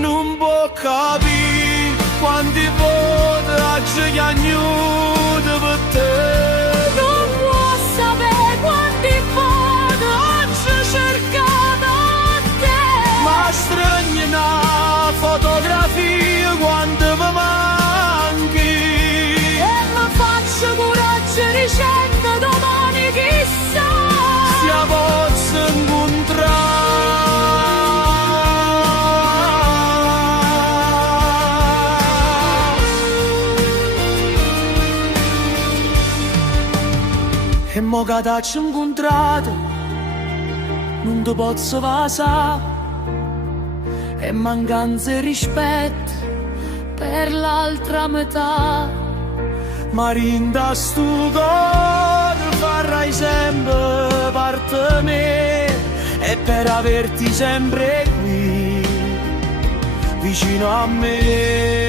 non può capire quanti voti oggi chiagnuto per te. Non può sapere quanti voti oggi cercato a te. Ma strani una fotografia quando mi manchi. E mi faccio coraggio dicendo domani chissà Se la posso incontrare. E mo che t'accio incontrato non ti posso passare. E mancanza di rispetto per l'altra metà. Ma rinda sto cuore farai sempre parte me. E per averti sempre qui vicino a me.